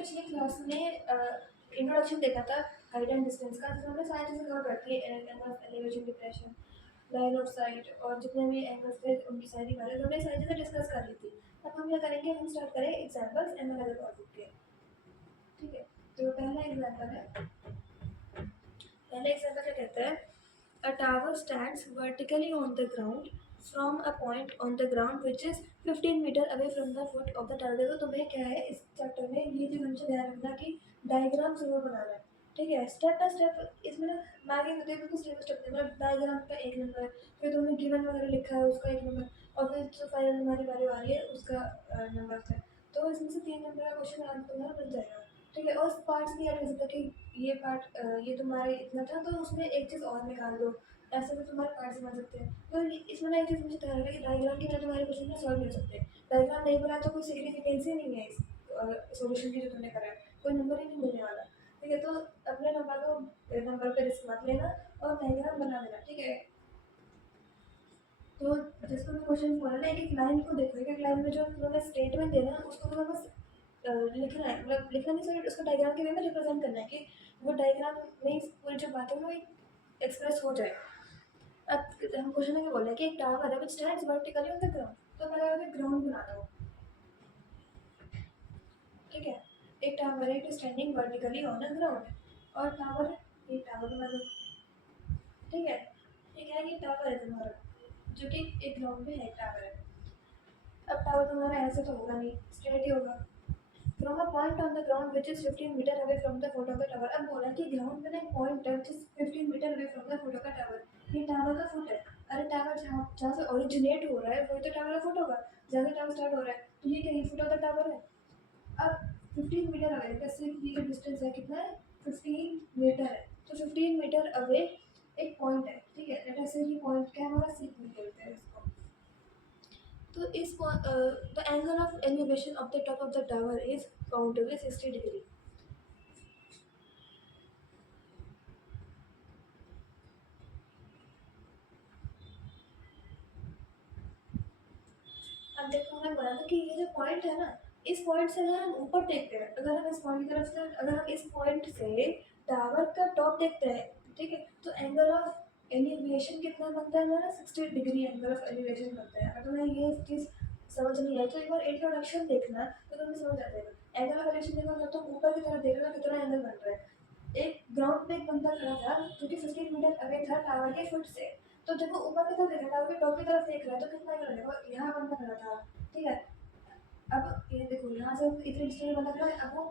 पिछली क्लास में इंट्रोडक्शन देखा था हाइट एंड डिस्टेंस का, जिसमें हमने सारी चीज़ें कवर करती है, angle of elevation, depression, line of site और जितने भी एंगल्स थे उनकी सारी बातें तो हमने सारी चीज़ें डिस्कस कर ली थी। अब हम क्या करेंगे, हम स्टार्ट करें एग्जाम्पल्स एंड अदर टॉपिक के। ठीक है, तो पहला एग्जाम्पल है, पहले एग्जाम्पल क्या कहता है, a tower stands vertically on the ground from a point on the ground which is 15 meter away from the foot of the tower। देखो तुम्हें क्या है इस चैप्टर में, ये चीज़ हमेशा ध्यान रखना कि डायग्राम जरूर बनाना है। ठीक है, स्टेप बाय स्टेप इसमें ना मैगिंग होती है, बिल्कुल स्टेप बाय स्टेप। मतलब डायग्राम का एक नंबर, फिर तुमने गिवन वगैरह लिखा है उसका एक नंबर, और फिर जो फाइनल तुम्हारी बारी आ रही है उसका नंबर है। तो इसमें से 3 नंबर का क्वेश्चन आंसर तुम्हारा बन जाएगा। ठीक है, और पार्ट्स भी ऐड कर सकते हैं कि ये पार्ट ये तुम्हारे इतना था तो उसमें एक चीज़ और निकाल दो, ऐसे में तुम्हारे पार्ट्स बन सकते हैं। तो इसमें ना एक चीज़ मुझे ध्यान रखना कि डायग्राम के बिना तुम्हारे क्वेश्चन ना सॉल्व नहीं हो सकते। डायग्राम नहीं बना तो कोई सिग्निफिकेंस ही नहीं है इस सॉल्यूशन की जो तुमने करा है, कोई नंबर ही नहीं मिलने वाला। ठीक है, तो अपने नंबर पे रिस्क मत लेना और डायग्राम बना देना। ठीक है, तो जिसको भी क्वेश्चन बोला ना, एक लाइन को देखो, एक लाइन में जो तुम्हें स्टेटमेंट देना है उसको तुम्हें बस लिखना है, मतलब लिखना नहीं, सॉरी, उसको डायग्राम के वे में रिप्रेजेंट करना है कि वो डायग्राम में इस पूरी जो बातें हैं वो एक्सप्रेस हो जाए। अब हम क्वेश्चन में क्या बोल रहे हैं कि एक टावर है विच stands vertically on the ground, तो पहले ग्राउंड बना दो। ठीक है, एक टावर है it standing vertically on the ground, और टावर, ये टावर बना दो। ठीक है, ये क्या है कि टावर है तुम्हारा जो कि एक ग्राउंड पे है, टावर है। अब टावर तुम्हारा ऐसे तो होगा नहीं, स्ट्रेट ही होगा। From a point on the ground which is 15 metre away from the foot of the tower. अब बोला कि ग्राउंड पे ना एक पॉइंट है which is 15 metre away from the foot of the tower, ये टावर का फुट है। अरे टावर जहाँ जहाँ से ओरिजिनेट हो रहा है वही तो टावर का फुट होगा, जहाँ से टावर स्टार्ट हो रहा है, तो ये कहीं फुट ऑफ द टावर है। अब 15 मीटर अवे, जैसे ये जो डिस्टेंस है कितना है, 15 मीटर है, तो 15 मीटर अवे एक पॉइंट है। ठीक है, लेट अस से ये पॉइंट क्या है हमारा, सी पॉइंट कहते हैं इसको। तो इस the angle of elevation of the top of the tower is found to be 60 degree. अब देखो हमें बोला था कि ये जो पॉइंट है ना, इस पॉइंट से अगर हम ऊपर देखते हैं, अगर हम इस पॉइंट की तरफ से, अगर हम इस पॉइंट से टावर का टॉप देखते हैं, ठीक है, तो एंगल ऑफ एलिवेशन कितना बनता है हमारा, 60 डिग्री एंगल ऑफ एलिवेशन बनता है। अगर तुम्हें ये चीज़ समझ नहीं है तो एक बार इंट्रोडक्शन देखना तो तुम्हें समझ आ जाएगा। एंगल ऑफ एलिवेशन देखो, जब तुम ऊपर की तरफ देख रहे हो कितना एंगल बन रहा है। एक ग्राउंड पे एक बंदा खड़ा था जो कि 15 मीटर अवे था टावर के फुट से, तो जब वो ऊपर की तरफ देख रहा था, टावर के टॉप की तरफ देख रहा है, तो कितना एंगल देखो, यहाँ बंदा खड़ा था। ठीक है, अब ये देखो यहाँ से इतने डिस्टेंस बंदा खड़ा है, अब वो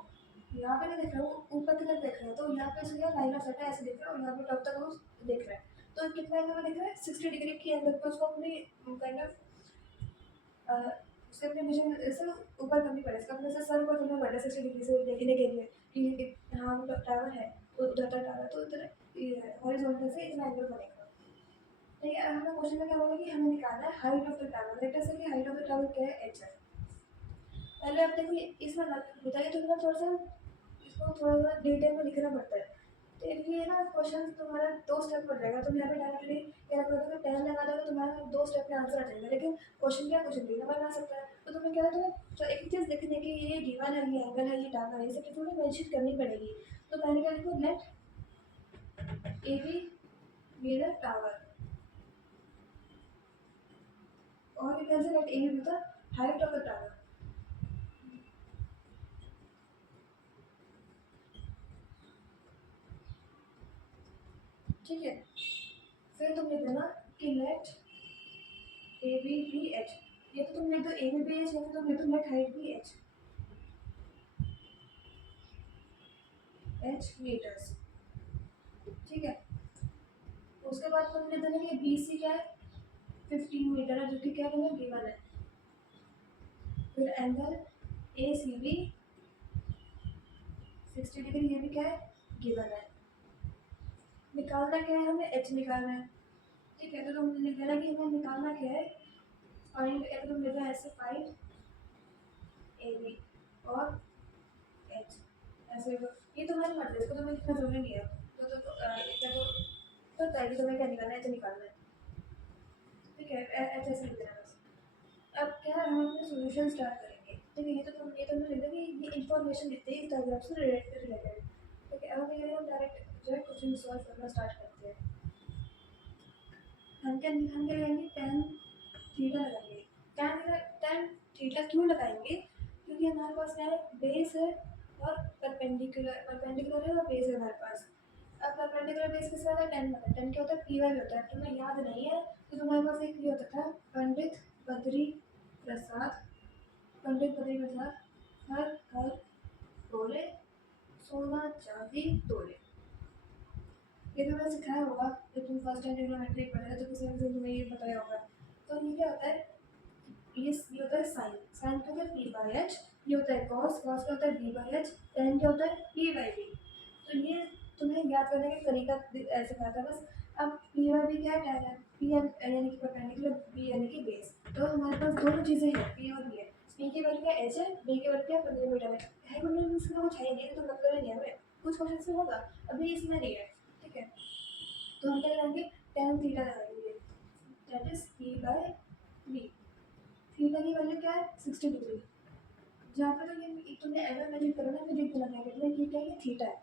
यहाँ पे नहीं देख रहा है, वो ऊपर की तरफ देख रहा है, तो यहाँ पे इसलिए लाइन ऑफ साइट है, ऐसे देख रहा है, और यहाँ पे टॉप तक वो देख रहा है। तो कितना एंगल में देख रहा है, 60 डिग्री की एंगल पे उसको अपनी काइंड ऑफ उससे अपने विजन से ऊपर करनी पड़े, इसका अपने से सर ऊपर करना पड़ेगा 60 डिग्री से देखने के लिए कि हाँ वो टावर है, तो उधर तक टावर, तो इधर हॉरिजॉन्टल से इतना एंगल बनेगा। ठीक है, हमें क्वेश्चन में क्या बोला कि हमें निकालना है height of the tower. Let us से कि हाइट ऑफ द टावर क्या है, एच है। पहले आप देखो इसमें बताइए तो थोड़ा सा इसको थोड़ा सा डिटेल में लिखना पड़ता है। तो ये ना क्वेश्चन तुम्हारा 2 स्टेप पड़ जाएगा, तुम यहाँ पे डायरेक्टली क्या करोगे, पेन लगा दोगे, तुम्हारा 2 स्टेप में आंसर आ जाएगा। लेकिन क्वेश्चन क्या, क्वेश्चन भी बना सकता है, तो तुम्हें क्या है, तुम्हें तो एक चीज़ देखने की ये गिवन है, ये एंगल है, ये टावर है, ये सब थोड़ी मेंशन करनी पड़ेगी। तो पहले क्या लिखो, let A B the tower, और ये कैसे, let A B the height of the tower. ठीक है, फिर तुम लिख देना कि let A B be H, ये तो तुम लिख दो ए बी बी एच, या फिर तुम लिख दो let height be H, H metres. ठीक है, उसके बाद तुम लिख देना कि बी सी क्या है, 15 मीटर है, जो कि क्या तुम्हें गिवन है। फिर angle A C B 60 degree, ये भी क्या है, गिवन है। निकालना क्या है, हमें एच निकालना है। ठीक है, तो तुम लिख देना कि हमें निकालना क्या है, फाइंड, या तुम लिख देना ऐसे, फाइंड ए बी और एच, ऐसे ये तुम्हारी मर्जी है, इसको तुम्हें लिखना जरूरी नहीं है। इतना तो पहले तुम्हें क्या निकालना है, एच निकालना है। ठीक है, एच ऐसे लिख देना बस। अब क्या है, हम अपने सॉल्यूशन स्टार्ट करेंगे। ठीक है। ये तो हमने लिख दिया कि ये इन्फॉर्मेशन देते हैं इस डायग्राम से रिलेटेड। ठीक है, अब क्या करेंगे, हम डायरेक्ट जो है क्वेश्चन सॉल्व करना स्टार्ट करते हैं। हम क्या करेंगे, टेन थीटा लगाएंगे। टेन थीटा क्यों लगाएंगे, क्योंकि हमारे पास क्या है, बेस है और परपेंडिकुलर है और बेस है हमारे पास। अब परपेंडिकुलर बेस किस वाला है, टेन वाला। टेन क्या होता है, पी वाई होता है। तुम्हें याद नहीं है तो तुम्हारे पास एक ये होता था, पंडित बद्री प्रसाद। पंडित बद्री प्रसाद हर हर बोले, सोना चांदी तोले। ये तो मैंने सिखाया होगा जब तुम फर्स्ट टाइम ट्रिग्नोमेट्री पढ़े थे, तो किसी ने तुम्हें ये बताया होगा। तो ये क्या होता है, ये होता है साइन। साइन क्या होता है, पी बाई एच। ये होता है कॉस। कॉस क्या होता है, बी बाई एच। टेन क्या होता है, पी बाई बी। तो ये तुम्हें याद करने का तरीका ऐसे कहा था बस। अब पी बाई बी क्या है, टेन है। पी यानी कि परपेंडिकुलर, बी यानी कि बेस। तो हमारे पास दोनों चीज़ें हैं, पी और बी है। पी की वैल्यू क्या एच है, बी की वैल्यू क्या 15 मीटर है। 15 इसका कुछ है नहीं, तो लगता नहीं है हमें, कुछ क्वेश्चन में होगा, अभी इसमें नहीं है। ठीक है, तो हम क्या करेंगे, टेन थीटा लगाएंगे, that is P by B. Theta की वैल्यू क्या है, 60 डिग्री। जहाँ पे तो ये तुमने एंगल मेजर करो ना, फिर देना है कितना, ये क्या है, थीटा है।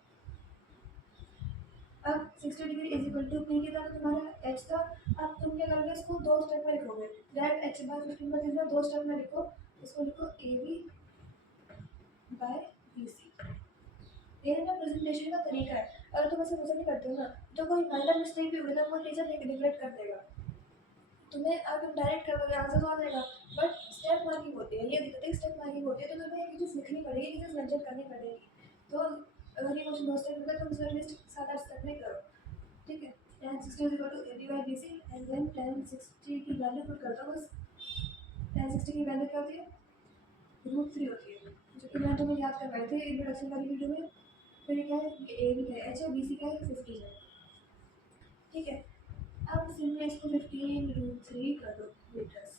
अब 60 degree is equal to P की तरह तुम्हारा एच था। अब तुम क्या करोगे, इसको दो स्टेप में लिखोगे। दैट एच बाय 15 में लिखना, दो स्टेप में लिखो। इसको लिखो A B by B C. ये ना प्रेजेंटेशन का तरीका है। अगर तुम ऐसे पसंद नहीं करते हो ना, तो कोई माइनर मिस्टेक भी हुई ना, वो टीचर निगलेक्ट कर देगा। तुम्हें अगर डायरेक्ट कर दोगे आंसर तो आ जाएगा, बट स्टेप मार्किंग होती है, ये दिक्कत है, स्टेप मार्किंग होती है। तो तुम्हें ये चीज़ लिखनी पड़ेगी, ये चीज़ मेंशन करनी पड़ेगी। तो अगर ये क्वेश्चन दो स्टेप में, तुम इसे एटलीस्ट 7-8 स्टेप में करो। ठीक है, tan 60 is equal to A B by B C, and then tan 60 की वैल्यू पुट कर दो बस। tan 60 की वैल्यू क्या होती है, √3 होती है, जो कि मैं तुम्हें याद करवाई थी इंट्रोडक्शन वाली वीडियो में। फिर क्या है, ए बी का एच है, बी सी का है 15 है। ठीक है, अब सिंपली इसको 15√3 कर दो मीटर्स।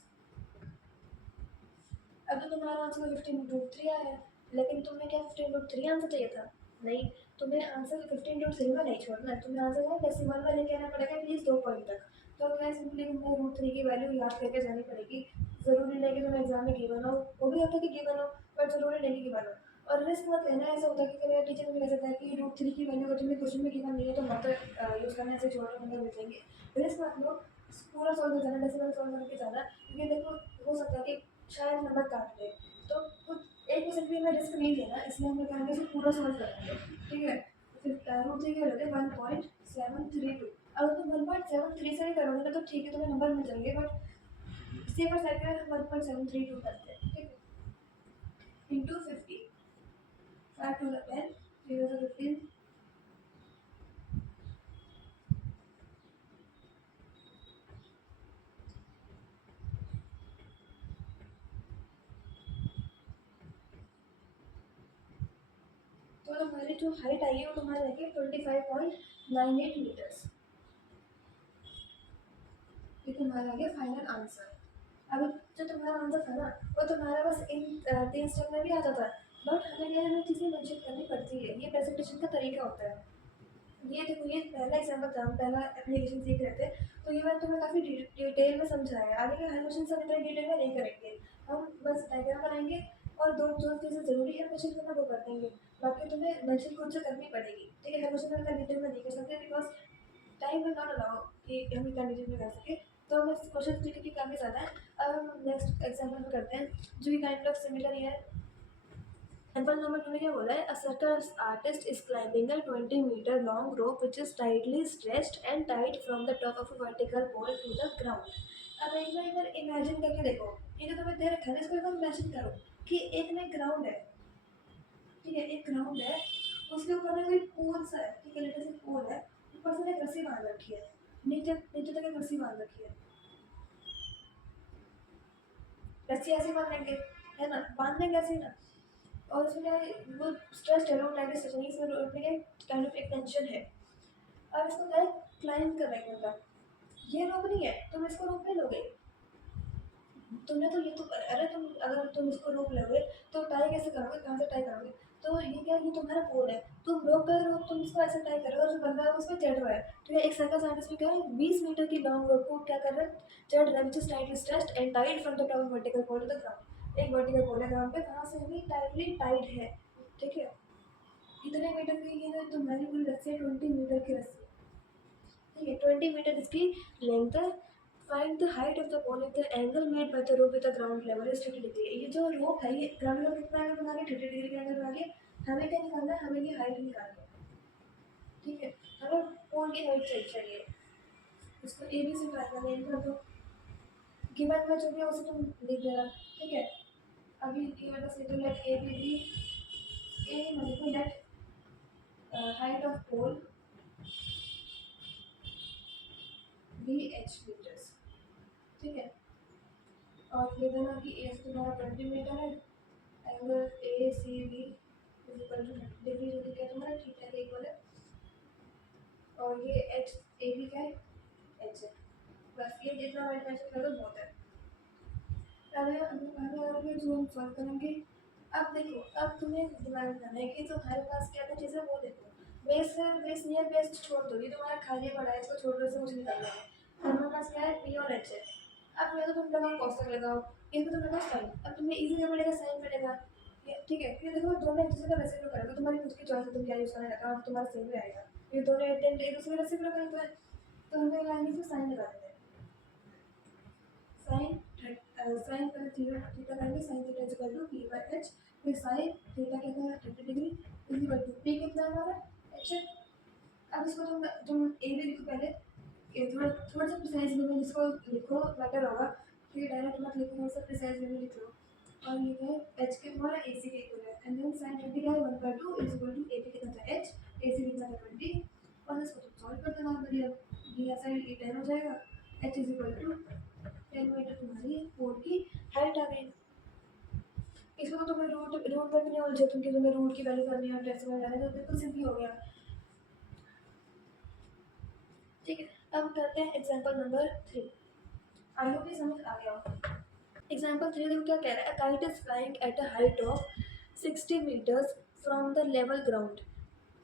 अब तो तुम्हारा आंसर 15√3 आया है, लेकिन तुम्हें क्या 15√3 आंसर चाहिए था, नहीं। तुम्हें आंसर 15√3 में नहीं छोड़ना है, तुम्हें आंसर है डेसिमल में लेके आना पड़ेगा एटलीस्ट 2 पॉइंट तक। तो क्या सिंपली तुम्हें √3 की वैल्यू याद करके जानी पड़ेगी। ज़रूरी नहीं कि तुम एग्जाम में गिवन हो, वो भी होता है कि गिवन हो, बट ज़रूरी नहीं कि गिवन हो। और रिस्क मत लेना, ऐसा होता है कि मेरा टीचर मुझे कह सकता है कि √3 की वैल्यू अगर तुम्हें क्वेश्चन में गिवन नहीं है तो मत यूज़ करना, ऐसे छोटे नंबर मिल जाएंगे। रिस्क मत लो, पूरा सॉल्व कर जाना, डेसिमल सॉल्व करके जाना, क्योंकि देखो हो सकता है कि शायद नंबर काट दे। तो कुछ 1% भी हमें रिस्क नहीं लेना, इसलिए हम क्या करेंगे, इसको पूरा सॉल्व करेंगे। ठीक है, फिर √3 की वैल्यू 1.732। अगर तुम 1.73 से नहीं करोगे ना तो ठीक है, तुम्हें नंबर मिल जाएंगे, बट सेफर साइड पे 1.732 करते हैं। ठीक है, इंटू 50, 5 टू 10, 0 से 15। तो हमारी जो हाइट आई है वो तुम्हारी आएगी 25.98 मीटर्स। ये तुम्हारा आ गया फाइनल आंसर। अभी जो तुम्हारा आंसर था ना, वो तुम्हारा बस इन 3 स्टेप में भी आता था, बट हमें क्या हमें चीज़ें मेंशन करनी पड़ती है, ये प्रेजेंटेशन का तरीका होता है। ये देखो, ये पहला एग्जाम्पल था, हम पहला एप्लीकेशन सीख रहे थे, तो ये बात तुम्हें काफ़ी डिटेल में समझाया। आगे के हर क्वेश्चन सब इतना डिटेल में नहीं करेंगे, हम बस डायग्राम बनाएंगे और दो जो चीज़ें जरूरी है मेंशन करना वो कर देंगे, बाकी तुम्हें मेंशन खुद से करनी पड़ेगी। ठीक है, हर क्वेश्चन में इतना डिटेल में नहीं कर सकते, because time will not allow कि हम इतना डिटेल में कर सके। तो हमें क्वेश्चन की काफ़ी ज़्यादा है। अब हम नेक्स्ट एग्जाम्पल में करते हैं, जो कि काइंड ऑफ सिमिलर ही है। एग्जाम्पल नंबर 2 में क्या बोला है, a circus artist is climbing a 20-meter long rope which is tightly stretched and tied from the top of a vertical pole to the ground. अब एक बार इमेजिन करके देखो, ये जो तुम्हें दे रखा है ना, इसको एक बार इमेजिन करो कि एक में ग्राउंड है। ठीक है, एक ग्राउंड है, उसके ऊपर ना कोई पोल सा है। ठीक है, लेटर से पोल है, ऊपर से एक रस्सी बांध रखी है, नीचे नीचे तक एक रस्सी बांध रखी है। रस्सी ऐसे बांध देंगे, है ना, बांध देंगे ऐसे ना। और उसमें क्या है, वो स्ट्रेस डेवलप टाइप की स्ट्रेचिंग, इसमें रोप में क्या काइंड ऑफ एक टेंशन है। अब इसको क्या है, क्लाइंब कर रहा है बंदा। ये रोप नहीं है, तुम इसको रोप ले लोगे, तुमने तो ये तो, अरे तुम अगर तुम इसको रोक लोगे तो टाई कैसे करोगे, कहाँ से टाई करोगे। तो ये क्या है, ये तुम्हारा पोल है, तुम रोक कर रोक, तुम इसको ऐसे टाई करोगे और जो बंदा है वो उस पर चढ़ रहा है। तो ये एक सर्कस आर्टिस्ट में क्या है, 20 मीटर की लॉन्ग रोप को क्या कर रहा है, चढ़ रहा है, which is tightly stretched and tied from the top of vertical pole to the ground. एक वर्टिकल पोल है ग्राउंड पे, वहाँ से हमें टाइटली टाइड है, ठीक है, इतने मीटर की ये तो हमारी पूरी रस्सी है 20 मीटर की रस्सी, ठीक है, 20 मीटर इसकी लेंथ है। Find the height of the pole if the angle made by the rope with the ground level is 30 degree. ये जो रोप है ये ग्राउंड लेवल कितना एंगल बना के 30 डिग्री का एंगल बना के हमें क्या निकालना है, हमें ये हाइट निकालनी है, ठीक है, हमें पोल की हाइट चाहिए, इसको ए बी से ट्राई करना है, तो गिवन में जो भी है उसे तुम लिख देना, ठीक है। अभी गिवन का से तो let A B D, A मतलब let height of pole be H metres, ठीक है, और ये देना कि ए तुम्हारा 20 मीटर है, angle A C B is equal to 30 degree, जो कि क्या तुम्हारा थीटा के इक्वल है, और ये एच ए बी क्या है, एच है, बस ये जितना मैंने मेंशन कर दो बहुत है। अगर ये जो हम सॉल्व करेंगे, अब देखो अब तुम्हें दिमाग लगाना है कि तुम्हारे पास क्या क्या चीज़ें वो देखो, बेस है, बेस नियर बेस छोड़ दो, ये तुम्हारा खाली पड़ा है, इसको छोड़ दो, इससे कुछ नहीं करना है, हमारे पास क्या है पी और एच है। अब या तो तुम लगाओ कॉस तक लगाओ, या तो तुम लगाओ साइन, अब तुम्हें इजी क्या पड़ेगा, साइन पड़ेगा, ठीक है, फिर देखो दोनों एक दूसरे का रेसिप्रोकल करेगा, तो तुम्हारी खुद की चॉइस है तुम क्या यूज़ करना चाहते हो, और तुम्हारा सही भी आएगा, ये दोनों एक दूसरे का रेसिप्रोकल तो है, तो हमें लाइन में साइन लगा देते हैं, साइन साइन पर थीटा थीटा करेंगे, sine theta is equal to P by H, फिर साइन थीटा कितना है 30 degree is equal to P कितना है हमारा एच है। अब इसको तुम ए भी लिखो पहले, ये थोड़ा थोड़ा सा प्रिसाइज वे में इसको लिखो बेटर होगा, फिर डायरेक्ट मत लिखो, थोड़ा सा प्रिसाइज वे में लिख लो, और ये है एच के तुम्हारा ए सी के इक्वल है, एंड देन साइन 30 का है 1/2 is equal to A P कितना था एच, ए सी कितना था 20, और इसको तुम सॉल्व कर देना बढ़िया, ये ऐसा ही 10 हो जाएगा, H is equal to 10 metre तुम्हारी पोल की हाइट आ गई। इसमें तो तुम्हें रूट रूट में भी नहीं उलझे तुम कि तुम्हें रूट की वैल्यू करनी है डेसिमल जाना है, तो बिल्कुल सिंपल हो गया, ठीक है। अब करते हैं एग्जांपल नंबर 3, आई होप ये समझ आ गया हो। एग्जांपल 3 देखो क्या कह रहा है, a kite is flying at a height of 60 metres from the level ground,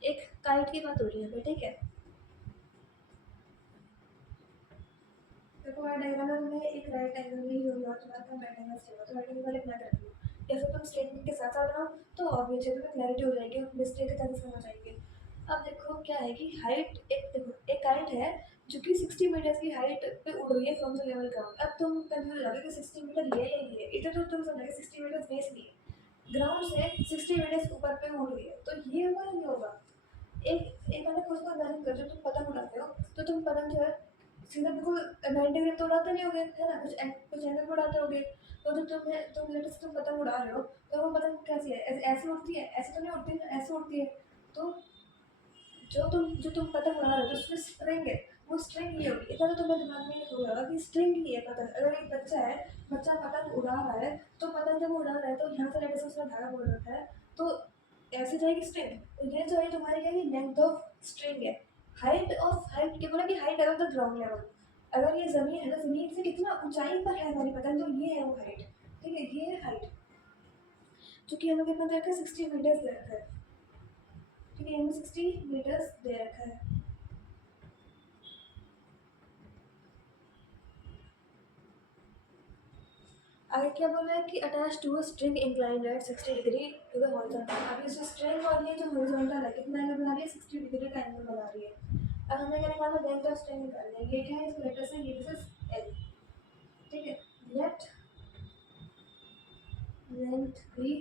एक काइट की बात हो रही है, ठीक है। देखो मैं डायग्राम में तुम्हें एक राइट एंगल में ही होगी और तुम्हारे पास राइट एंगल चाहिए, तो राइट एंगल वाले बना के रखिए, या फिर तुम स्टेटमेंट के साथ साथ बनाओ तो ऑब्वियस है, तुम्हें क्लैरिटी हो जाएगी, मिस्टेक के साथ समझ आएंगे। अब देखो क्या है कि हाइट एक देखो एक हाइट है जो कि 60 मीटर की हाइट पे उड़ रही है फ्रॉम द लेवल ग्राउंड। अब तुम कंफ्यूज हो जाओगे कि 60 मीटर ये है ये, इधर तो तुम समझोगे 60 मीटर बेस नहीं है, ग्राउंड से 60 मीटर ऊपर पे उड़ रही है, तो ये होगा या ये होगा। एक एक मैंने खुद को इमेजिन कर, जब तुम पतंग उड़ाते हो तो तुम पतंग जो है सीधा बिल्कुल 90 डिग्री तो उड़ाते नहीं होगे, है ना, कुछ एंगल पे उड़ाते होगे, तो जो तुम लेटेस्ट तुम पतंग उड़ा रहे हो, तो वो पतंग कैसी है, ऐसे उड़ती है, ऐसे तो नहीं उड़ती ना, ऐसे उड़ती है, तो जो तुम पतंग उड़ा रहे हो, जो उसमें स्ट्रिंग है, वो स्ट्रिंग ये होगी, इतना तो तुम्हें दिमाग में ये होगा कि स्ट्रिंग ही है पतंग। अगर एक बच्चा है, बच्चा पतंग उड़ा रहा है, तो पतंग जब वो उड़ा रहा है तो यहाँ से लेटेस्ट उसमें धागा बोल रखा है, तो ऐसे जाएगी स्ट्रिंग, तो ये जो है तुम्हारी क्या है, लेंथ ऑफ स्ट्रिंग है, हाइट क्या बोला कि हाइट अगर द ग्राउंड लेवल, अगर ये जमीन है तो जमीन से कितना ऊंचाई पर है हमारी पतंग, तो ये है वो हाइट, ठीक है, ये है हाइट, चूंकि हमें कितना दे रखा है 60 मीटर्स दे रखा है, ठीक है, हमें 60 मीटर्स दे रखा है। आगे क्या बोला है कि attach to a string inclined at 60 degree to the horizontal. अब इस स्ट्रिंग और ये जो हॉरिजॉन्टल है कितना एंगल बना रही है, 60 डिग्री का एंगल बना रही है। अब हमें क्या निकालना है, लेंथ ऑफ स्ट्रिंग निकालना है, ये क्या है, इसको लेटर से ये दिस इज एल, ठीक है, let length be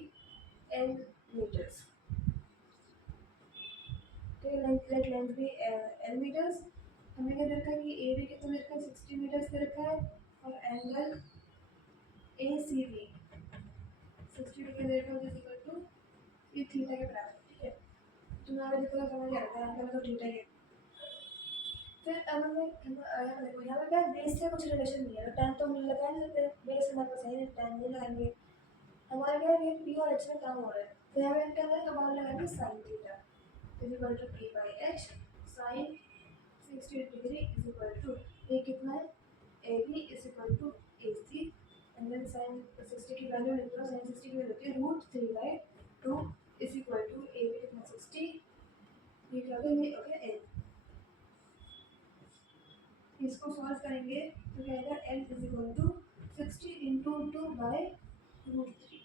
L metres, ठीक है, let length be L metres. हमें क्या दे रखा है कि ए बी कितना दे रखा है, 60 मीटर्स दे रखा है, और angle A C B 60 degree दे रखा है, इज इक्वल टू ये थीटा के बराबर, ठीक है, तुम्हारे देखो समझ आ रहा है, एंगल तो थीटा ही है। फिर अब हमें देखो यहाँ पे क्या बेस से कुछ रिलेशन नहीं है, तो टेन तो हम लगा नहीं सकते, बेस हमारे पास है, टेन नहीं लगाएंगे, हमारे क्या ये पी और एच में काम हो रहा है, तो यहाँ पे हम क्या करेंगे, बाहर लगाएंगे sine theta is equal to P by H, sine 60 degree is equal to ये कितना है, A B is equal to A C, and then sine 60 की वैल्यू लिख लो, साइन 60 की वैल्यू होती है √3/2 is equal to A B कितना 60, ये क्या होगा, ये हो गया एल। इसको सॉल्व करेंगे तो क्या आएगा, L is equal to 60 into 2 by √3।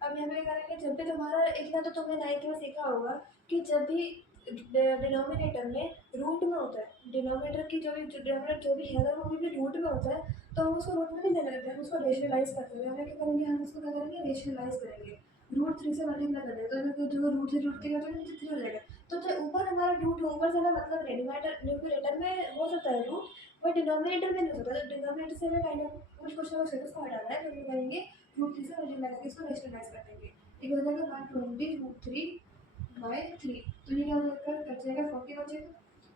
अब यहाँ पे क्या करेंगे, जब भी तुम्हारा इतना तो तुमने 9th में सीखा होगा कि जब भी डिनोमिनेटर में रूट में होता है, डिनोमिनेटर की डिनोमिनेटर जो भी है वो भी रूट में होता है, तो हम उसको रूट में नहीं देने देते, हम उसको रेशनलाइज करते हैं। हमें क्या करेंगे, हम उसको क्या करेंगे, रेशनलाइज करेंगे। √3 से मल्टीप्लाई कर देंगे तो जो √3 का नीचे 3 हो जाएगा। तो जो ऊपर हमारा रूट ऊपर से हमें मतलब न्यूमरेटर में हो सकता है रूट, बट डिनोमिनेटर में नहीं हो सकता। तो डिनोमिनेटर से हमें काइंड ऑफ कुछ ना कुछ उसको हटाना है, तो हम करेंगे √3 से मल्टीप्लाई करके इसको रेशनलाइज कर देंगे। एक हो जाएगा 120√3/3, तो ये क्या हो जाएगा, कट जाएगा 40 बचेगा,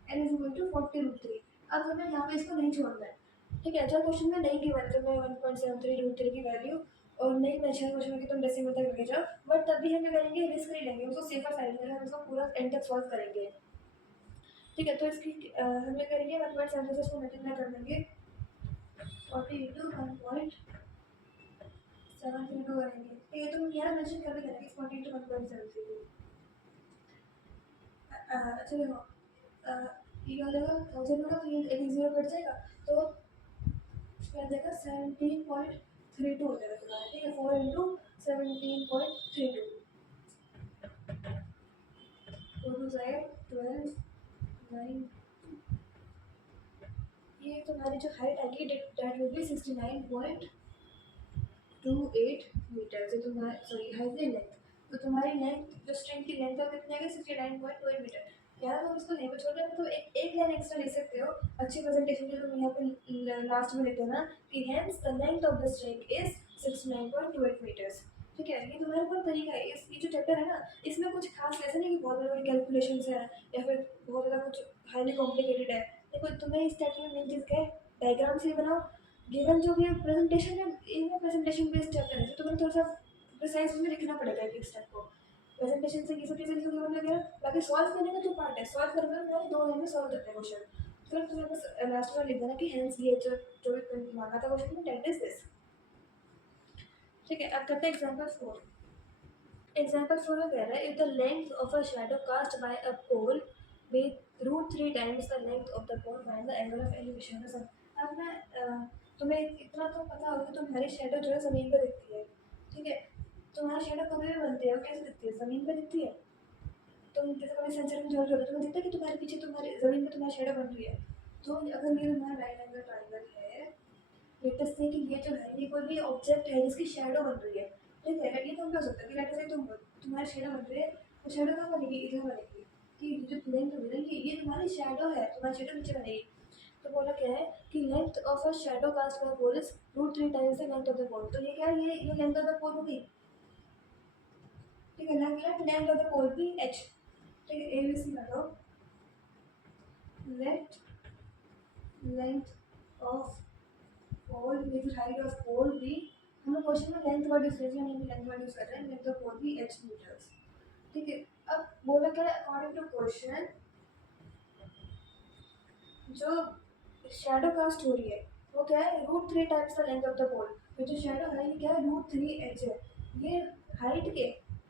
n इज इक्वल टू 40√3। अब हमें यहाँ पे इसको नहीं छोड़ना है, ठीक है। जो क्वेश्चन में नहीं गिवन तो मैं 1.73√3 की वैल्यू और नहीं मेंशन क्वेश्चन में कि तुम डेसिमल तक लेके जाओ, बट तब भी हमें करेंगे, रिस्क नहीं लेंगे, उसको सेफर साइड में हम इसको पूरा एंड तक सॉल्व करेंगे, ठीक है। तो इसकी हमें करेंगे 1.7 से इसको मल्टीप्लाई कर देंगे, 40 इंटू 1.732 करेंगे, तो ये तुम यहाँ मेंशन कर भी करेंगे 40 इंटू 1.732। अच्छा देखो, ये हो जाएगा 1000 होगा तो ये एक जीरो कट जाएगा, तो इसका आ जाएगा 17.32 हो जाएगा तुम्हारा, ठीक है। 4 इंटू 17.32, 2 टू 12, 9, ये तुम्हारी जो हाइट आएगी डेट विल बी 69.28 मीटर। तो तुम्हारी सॉरी हाइट नहीं लेंथ, तो तुम्हारी लेंथ जो स्ट्रिंग की लेंथ है कितनी आएगी, 69.28 मीटर। यार तुम इसको नहीं छोड़ रहे तो एक लाइन एक्स्ट्रा लिख सकते हो अच्छी प्रेजेंटेशन के, तुम यहाँ पे लास्ट में लिख देना कि hence the length of the string is 69.28 metres, ठीक है। ये तुम्हारे ऊपर तरीका है, इस ये जो चैप्टर है ना, इसमें कुछ खास ऐसा नहीं कि बहुत बड़ी बड़ी कैलकुलेशंस है या फिर बहुत ज़्यादा कुछ हाईली कॉम्प्लिकेटेड है। देखो तुम्हें इस चैप्टर में मेन चीज़ क्या है, डायग्राम से बनाओ, गिवन जो भी प्रेजेंटेशन है, इनमें प्रेजेंटेशन बेस्ड चैप्टर है, तो तुम्हें थोड़ा सा प्रिसाइज में लिखना पड़ेगा एक एक स्टेप को। प्रेजेंटेशन से ये सब चीज़ें लिखोगे वगैरह, बाकी सॉल्व करने का जो पार्ट है, सॉल्व करने में मैंने 2 लाइन में सॉल्व करते हैं क्वेश्चन, फिर तुम्हें बस लास्ट में लिख देना कि हेंस ये जो भी मांगा था क्वेश्चन में दैट इज दिस, ठीक है। अब करते हैं एग्जांपल 4। एग्जांपल 4 में कह रहा है, if the length of a shadow cast by a pole with √3 times the length of the pole find the angle of elevation of sun. अब मैं तुम्हें इतना तो पता होगा कि तुम्हारी शैडो जो है ज़मीन पर दिखती है, ठीक है। तुम्हारी शैडो कभी भी बनती है, कैसे दिखती है, ज़मीन पर दिखती है। तुम जैसे कभी सनसेट में झोल रहे हो, तुम्हें दिखता है कि तुम्हारे पीछे तुम्हारी ज़मीन में तुम्हारी शैडो बन रही है। तो अगर ये तुम्हारा राइट एंगल ट्राइंगल है, लेट अस से कि ये जो है ये कोई भी ऑब्जेक्ट है जिसकी शैडो बन रही है, ठीक है। ये तुम क्या हो सकता है कि लेट अस से तुम्हारी शैडो बन रही है, तो शैडो कहाँ बनेगी, इधर बनेगी, कि जो लेंथ बनेगी ये तुम्हारी शैडो है, तुम्हारी शैडो नीचे बनेगी। तो बोला क्या है कि length of a shadow cast by pole is √3 times the length of the pole. तो ये क्या है, ये लेंथ ऑफ द पोल होगी, ठीक है ना। लेंथ ऑफ द पोल भी h, ठीक है। ABC लगाओ, let length of pole with height of pole भी, हमें क्वेश्चन में लेंथ वर्ड यूज करते हैं, नहीं लेंथ वर्ड यूज कर रहे हैं, लेंथ ऑफ पोल भी h मीटर्स, ठीक है। अब बोला क्या है, अकॉर्डिंग टू क्वेश्चन जो शैडो कास्ट हो रही है वो क्या है, √3 times the length of the pole. तो जो शैडो है ये क्या है, √3h है। ये हाइट के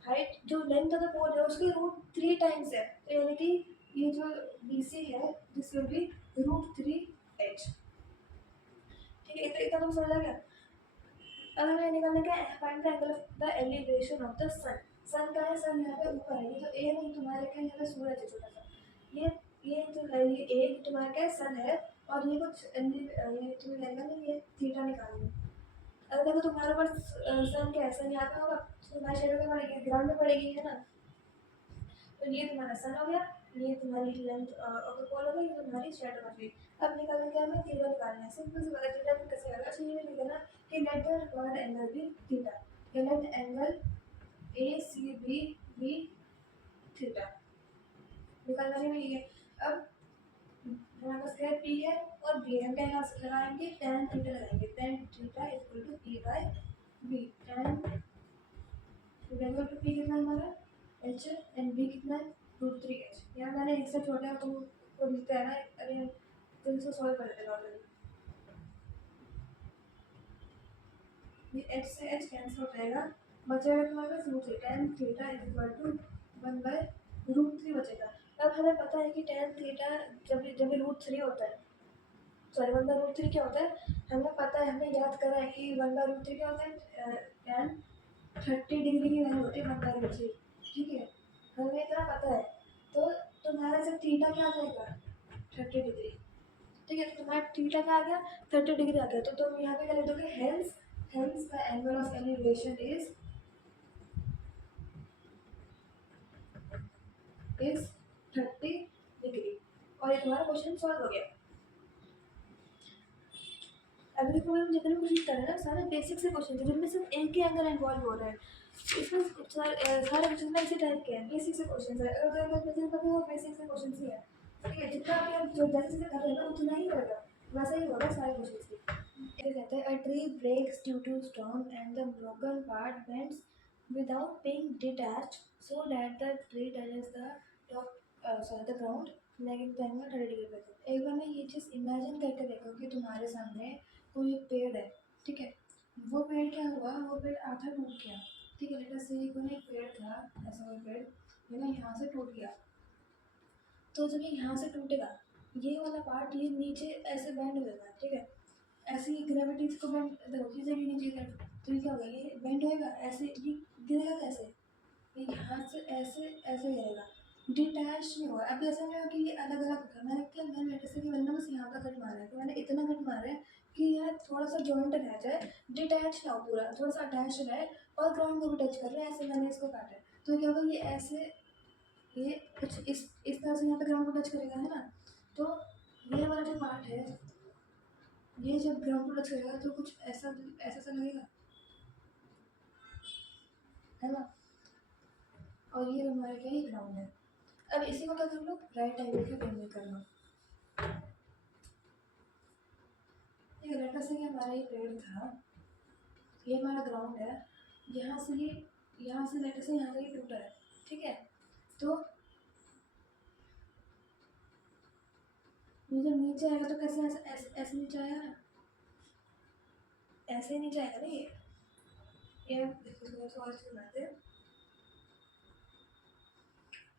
हाइट जो लेंथ ऑफ द पोल है उसके √3 टाइम्स है, तो यानी कि ये जो BC है दिस विल बी √3h, ठीक है। इतना तुम समझ आ गया। अब हमें निकालने का find the angle of the elevation of the sun. Sun का है, सन यहाँ पे ऊपर है, ये जो ए नहीं तुम्हारे क्या, यहाँ पे सूरज है छोटा सा, ये जो है ये ए तुम्हारा क्या है, सन है, और ये कुछ ये तुम्हें एंगल नहीं है, थीटा निकालनी। अगर देखो तुम्हारे पास सन क्या है, सन यहाँ पे होगा, तो तुम्हारी शेडो क्या पड़ेगी, ग्राउंड में पड़ेगी, है ना। तो ये तुम्हारा सन हो गया, ये तुम्हारी लेंथ ऑफ द पोल हो गई, ये तुम्हारी शेडो बन गई। अब निकालने के हमें थीटा निकालना है, सिंपल सी बात है। थीटा में कैसे आएगा, अच्छा ये लिख देना कि let the required angle be theta, या let angle ACB be theta, निकालना है ये। अब हमारे पास क्या P है और B है, हम क्या लगाएंगे, tan थीटा लगाएंगे, tan theta equal to P by B। tan theta equal to P कितना है हमारा h, एंड B कितना है √3h। यहाँ मैंने एक से छोटा है, तुमको दिखता है ना, अरे तो इसको सॉल्व कर देगा ऑलरेडी, ये h से h कैंसिल हो जाएगा, बचेगा तुम्हारे पास √3, tan थीटा इक्वल टू 1/√3 बचेगा। अब हमें पता है कि tan थीटा जब जब √3 होता है, सॉरी 1/√3 क्या होता है, हमें पता है, हमें याद करा है कि 1/√3 क्या होता है, tan 30 डिग्री की वैल्यू होती है 1/√3, ठीक है, हमें इतना पता है। तो तुम्हारा जब थीटा क्या आ जाएगा 30 डिग्री, ठीक है, तो तुम्हारा थीटा क्या आ गया 30 डिग्री आ गया, तो तुम यहाँ पे क्या लिख दोगे, hence hence the angle of elevation is 30 degree, और ये तुम्हारा क्वेश्चन सॉल्व हो गया। अभी देखो हम जितने क्वेश्चन कर रहे हैं ना सारे बेसिक से क्वेश्चन है, जिनमें सिर्फ एक ही एंगल इन्वॉल्व हो रहा है, इसमें सारे क्वेश्चन में इसी टाइप के हैं, बेसिक से क्वेश्चन है, अगर अगर क्वेश्चन का वो बेसिक से क्वेश्चन ही है, ठीक है, जितना भी आप जो जैसे जैसे कर रहे हैं ना उतना ही होगा, वैसा ही होगा सारे क्वेश्चन भी। ये कहते हैं a tree breaks due to storm and the broken part bends without being detached so that the tree touches the top sorry the ground लेकिन द एंगल 30 डिग्री पे। एक बार ना ये चीज़ इमेजिन करके देखो कि तुम्हारे सामने कोई एक पेड़ है, ठीक है, वो पेड़ क्या हुआ, वो पेड़ आधा टूट गया, ठीक है, लेटर से कोई एक पेड़ था, ऐसा कोई पेड़ ये ना यहाँ से टूट गया, तो जब ये यहाँ से टूटेगा ये वाला पार्ट ये नीचे ऐसे बैंड होगा, ठीक है, ऐसे ही ग्रेविटी इसको बैंड देखो खींचेगी नीचे की तरफ, तो ये क्या होगा, ये बैंड होएगा, ऐसे ये गिरेगा कैसे, ये यहाँ से ऐसे ऐसे गिरेगा, डिटैच नहीं हुआ। अब ऐसा नहीं हुआ कि ये अलग अलग होगा, मैंने क्या मैंने जैसे कि मैंने बस यहाँ पर कट मारा है, तो मैंने इतना कट मारा है कि यह थोड़ा सा जॉइंट रह जाए, डिटैच ना हो पूरा, थोड़ा सा अटैच रहे और ग्राउंड को भी टच कर रहे हैं, ऐसे मैंने इसको काटा है, तो क्या होगा ये ऐसे ये कुछ इस तरह से यहाँ पे ग्राउंड को टच करेगा, है ना, तो ये वाला जो पार्ट है ये जब ग्राउंड को टच करेगा तो कुछ ऐसा ऐसा सा लगेगा, है ना, और ये हमारा क्या ही ग्राउंड है। अब इसी को क्या कर लो, राइट एंगल के पेन कर लो, ठीक है, लेटर से कि हमारा ये पेड़ था, ये हमारा ग्राउंड है, यहाँ से ये यहाँ से लेटर से यहाँ से ये टूटा है, ठीक है, तो ये जब नीचे आएगा तो कैसे ऐसे ऐसे ऐसे नीचे आएगा ना, ऐसे ही नीचे आएगा ना ये देखो थोड़ा सा बनाते हैं,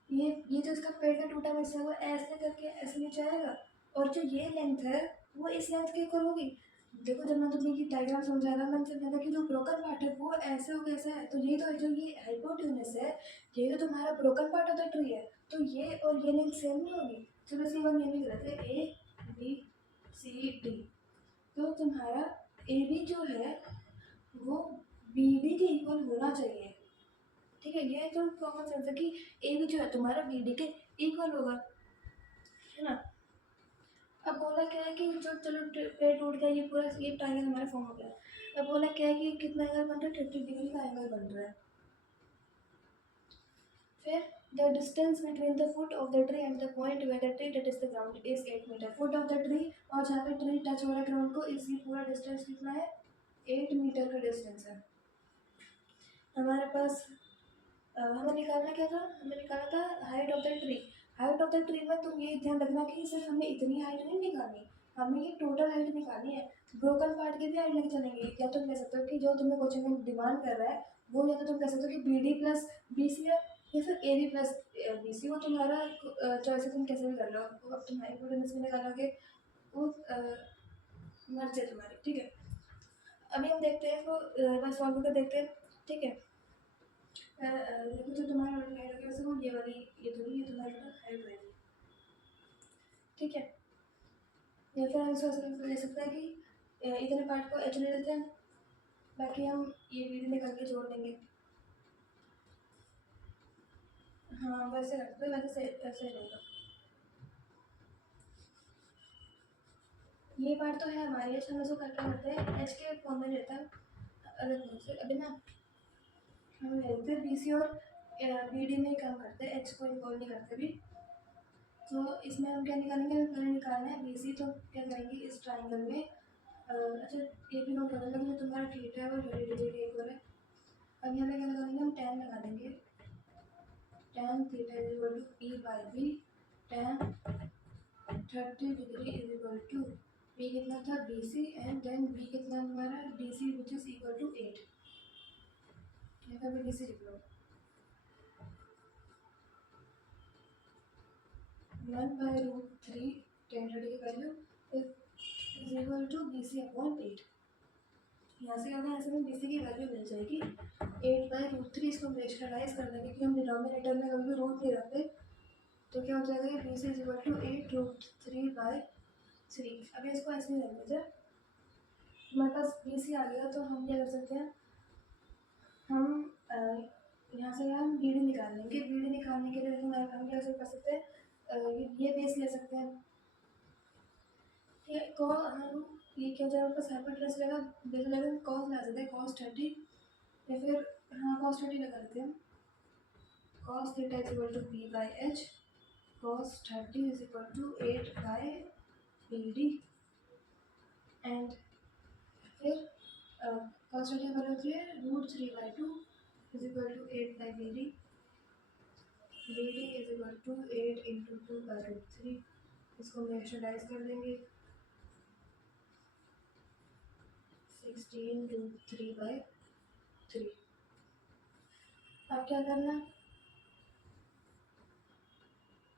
ये जो इसका पेड़ का टूटा हुआ हिस्सा है वो ऐसे करके ऐसे नीचे आएगा, और जो ये लेंथ है वो इस लेंथ के इक्वल होगी। देखो जब मैं तुम्हें ये डायग्राम समझा रहा मैंने समझा था कि जो ब्रोकन पार्ट है वो ऐसे हो कैसा है, तो ये तो जो ये हाइपोटेन्यूस है ये तो तुम्हारा broken part of the tree है, तो ये और ये लेंथ सेम नहीं होगी, तो बस ये हम ये नहीं करते ए बी सी डी, तो तुम्हारा ए बी जो है वो बी डी के इक्वल होना चाहिए, ठीक है, ये तो कॉमन सेंस है कि ए भी जो है तुम्हारा बी डी के इक्वल होगा, है ना। अब बोला क्या है कि जो चलो पेड़ टूट गया, ये पूरा ये ट्रायंगल हमारा फॉर्म हो गया, अब बोला क्या है कि कितना एंगल बन रहा है 30 डिग्री का एंगल बन रहा है। फिर द distance between the foot of the tree and the point where the tree touches the ground is 8 metre, foot of the tree और जहाँ पे ट्री टच हो रहा है ग्राउंड को, इसकी पूरा डिस्टेंस कितना है 8 मीटर का डिस्टेंस है। हमारे पास हमें निकालना क्या था, हमें निकालना था height of the tree, height of the tree में तुम ये ध्यान रखना कि सिर्फ हमें इतनी हाइट नहीं निकालनी, हमें ये टोटल हाइट निकालनी है, ब्रोकन पार्ट की भी हाइट लेके चलेंगे, या तुम कह सकते हो कि जो तुम्हें क्वेश्चन में डिमांड कर रहा है वो, या तो तुम कह सकते हो कि B D plus B C है या फिर A B plus B C, वो तुम्हारा चॉइस है, तुम कैसे भी कर लो, वो अब तुम हाइपोटेन्यूस में निकालोगे वो मर्जी है तुम्हारी, ठीक है। अभी हम देखते हैं इसको बस सॉल्व करके देखते हैं, ठीक है। देखो जो तुम्हारा हाइट होगी वैसे वो ये वाली ये थोड़ी, ये तुम्हारी हाइट रहेगी, ठीक है, या फिर हम सोच ले सकते हैं कि इतने पार्ट को एच ले लेते हैं, बाकी हम ये बी डी निकाल के जोड़ देंगे, हाँ वैसे करते हैं, वैसे ऐसे रहेगा, ये पार्ट तो है हमारे एच, हम इसको करके करते हैं एच के फॉर्म में रहता है, अलग अभी ना हम लेते हैं बी सी और बी डी में ही काम करते हैं, एच को इन्वॉल्व नहीं करते भी, तो इसमें हम क्या निकालेंगे, पहले निकालना है बी सी, तो क्या करेंगे इस ट्राइंगल में अच्छा ये भी नोट कर लेंगे, जो तुम्हारा थीटा है वो 30 डिग्री के इक्वल है। अब यहाँ पे क्या लगा देंगे, हम tan लगा देंगे, tan theta is equal to P by B, tan 30 degree is equal to P कितना था B C, and then B कितना हमारा D C which is equal to 8, यहाँ पे डी सी लिख लो 1/√3 tan 30 की value, to B C upon 8। यहाँ से हमें ऐसे में बी सी की वैल्यू मिल जाएगी 8/√3। इसको रेशनलाइज कर देंगे क्योंकि हम डिनोमिनेटर में कभी भी रूट नहीं रखते, तो क्या हो जाएगा ये B C is equal to 8√3/3। अभी इसको ऐसे ही रख दीजिए, हमारे पास बी सी आ गया। तो हम क्या कर सकते हैं, हम यहाँ से हम बी डी निकाल लेंगे। बी डी निकालने के लिए हम क्या कर सकते हैं, ये बेस ले सकते हैं। ठीक है, हम ये क्या हो जाएगा, आपका हाइपोटेनस लगा बेस लगा कॉस ला सकते हैं, cos 30 या फिर हाँ cos 30 लगा देते हैं। cos theta is equal to B by H, cos 30 is equal to 8/BD and फिर cos 30 का वैल्यू है √3/2 is equal to 8/BD। BD is equal to 8 into 2/√3। इसको नेशनलाइज कर देंगे 16√3/3। अब क्या करना है,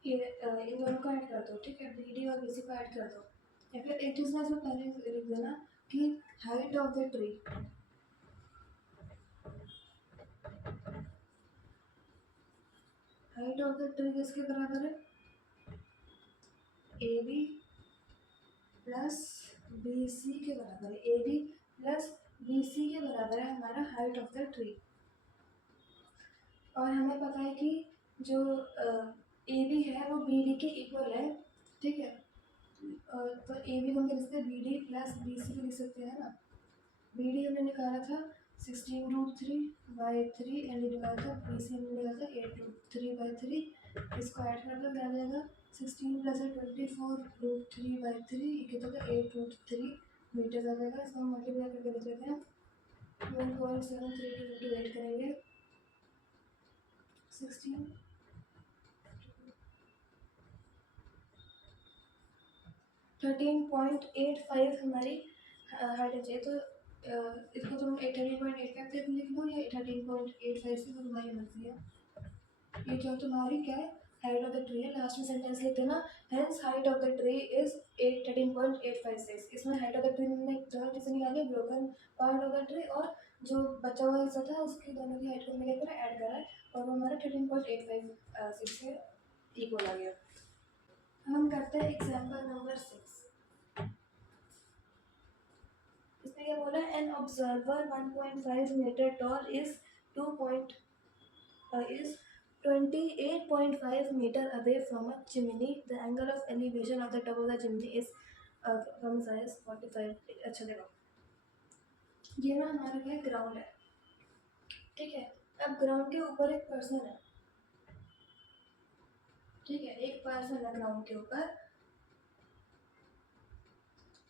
ये इन दोनों को ऐड कर दो। ठीक है, बी डी और बी सी को ऐड कर दो, या फिर एक चीज़ ना इसमें पहले लिख देना कि height of the tree, height of the tree किसके बराबर है, A B plus B C के बराबर है। A B plus B C के बराबर है हमारा हाइट ऑफ द ट्री। और हमें पता है कि जो ए बी है वो बी डी के इक्वल है। ठीक है, तो ए बी को हम क्या लिख सकते हैं, B D plus B C लिख सकते हैं ना। बी डी हमने निकाला था 16√3/3 एंड निकाला था बी सी हमने निकाला था 8√3/3। इसको ऐड कर दो, क्या आ जाएगा 16 प्लस 24√3/3 कितना था 8√3 मीटर आ जाएगा। इसको हम मल्टीप्लाई करके लिख लेते हैं 1.732 इंटू 8 करेंगे 16 13.85 हमारी हाइट चाहिए। तो इसको तुम 13.85 से लिख लो या 13.85 से, तो तुम्हारी मर्जी है। ये जो तुम्हारी क्या है, हाइट ऑफ द ट्री है। लास्ट में सेंटेंस लिख देना, hence height of the tree is 13.856। इसमें हाइट ऑफ द ट्री में दोनों चीज़ें निकाली, broken part of the tree और जो बचा हुआ हिस्सा था उसकी दोनों की हाइट को हमने क्या करा, ऐड करा है और वो हमारा 13.856 से इक्वल आ गया। हम करते हैं एग्जाम्पल नंबर 6। इसमें क्या बोला, an observer 1.5 metre tall is 28.5 metre away from a chimney. The angle of elevation of the top of the chimney is from his eyes 45। अच्छा देखो, ये ना हमारा क्या ग्राउंड है। ठीक है, अब ग्राउंड के ऊपर एक पर्सन है। ठीक है, एक पर्सन है ग्राउंड के ऊपर